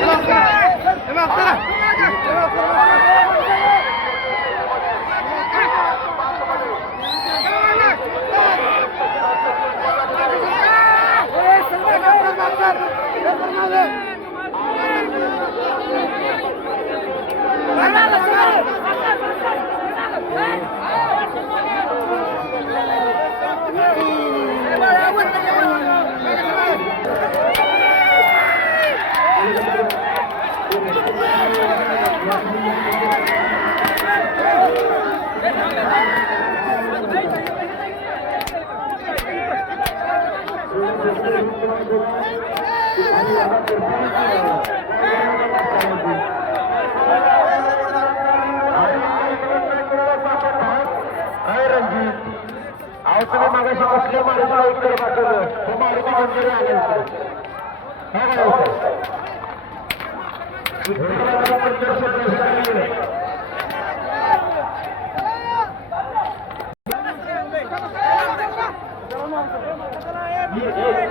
Emma, Emma, Emma, Emma, तुम्ही मागाशी कसल्या मारुतीला उत्तर पाठवलं तो मारुती मंदिर आले होते काय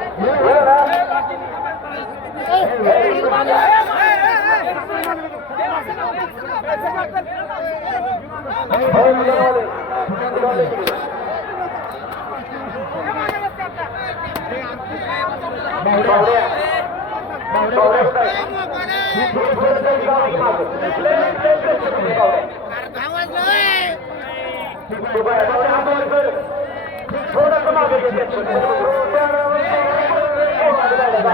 ছোট কমা